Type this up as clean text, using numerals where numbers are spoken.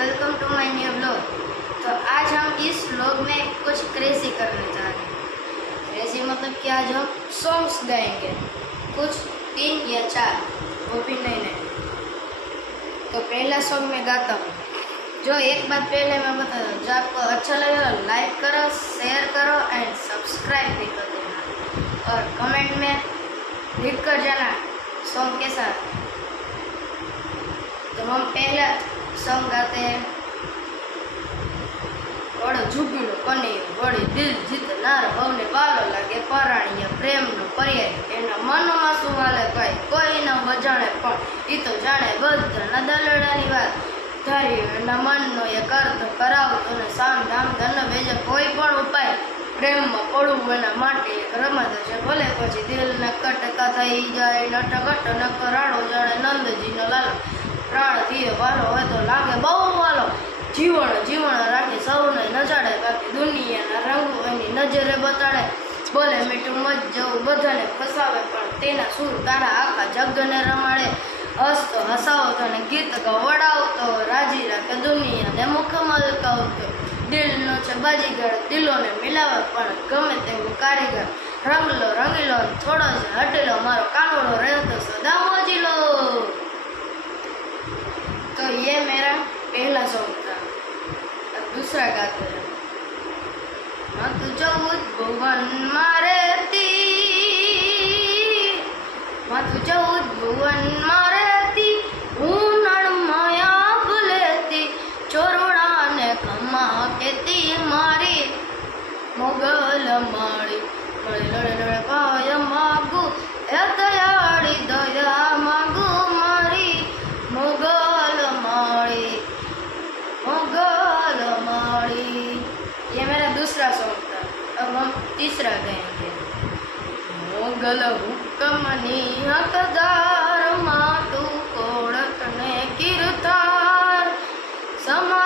Welcome to my new blog. तो आज हम इस ब्लॉग में कुछ क्रेजी करने जा रहे हैं। क्रेजी मतलब कि आज हम सॉन्ग्स गाएंगे, कुछ 3 या 4, वो भी नए। तो पहला सॉन्ग मैं गाता हूँ। जो एक बात पहले मैं बता दूँ, जो आपको अच्छा लगे तो लाइक करो, शेयर करो एंड सब्सक्राइब भी कर देना, और कमेंट में लिख कर जाना सॉन्ग कैसा है। तो हम पहला सॉन्ग गाते हैं। वड़ो झूकड़ो कनियो वड़ी दिल जीतनार हवने वालो लागे पराणिया प्रेमनो पर्याय एना मનમાં શું હાલે કઈ કોઈ ન બજાણે પણ ઈ તો જાણે બધાના દલડાની વાત ધારી એના મનનો એક અર્થ કરાવતો ને સામ ધામ ધન બેજે કોઈ પણ ઉપાય પ્રેમમાં પડવું એના માટે એક રમત છે। ભલે પછી દિલના કટકા થઈ જાય નટકટ ન કરાણો જાણે નંદજીનો લાલો પ્રાણથી વાલો હોય તો લાગે બહુ વાલો જીવણ રાખી સૌને નજાડે બાકી દુનિયાના રંગો એની નજરે બતાડે બોલે મીઠું મત જવું બધાને ફસાવે પણ તેના સૂર તારા આખા જગને રમાડે હસતો હસાવતો ને ગીત ગવડાવતો રાજી રાખે દુનિયાને મુખ મલકાવતો દિલનો છે બાજીગર દિલોને મિલાવે પણ ગમે તેવું કારીગર રંગીલો થોડો જ હટેલો મારો કાનુડો રહેતો સદા મોજીલો। तो ये मेरा पहला सॉन्ग था। अब दूसरा गाते हैं। मत जऊद भुवन मारेती मत जऊद भुवन मारेती ऊनड़ माया बुलेती चोरुड़ा ने खम्मा केती मारी मोगल माड़ी मड़ी लड़े लड़े पाय मागू ए दयाड़ी दया मागू मारी मोगल माड़ी। ये मेरा दूसरा सॉन्ग था। अब हम तीसरा गाएंगे। मोगल हुक्मनी हकदार मातू कोड़क ने किरतार समा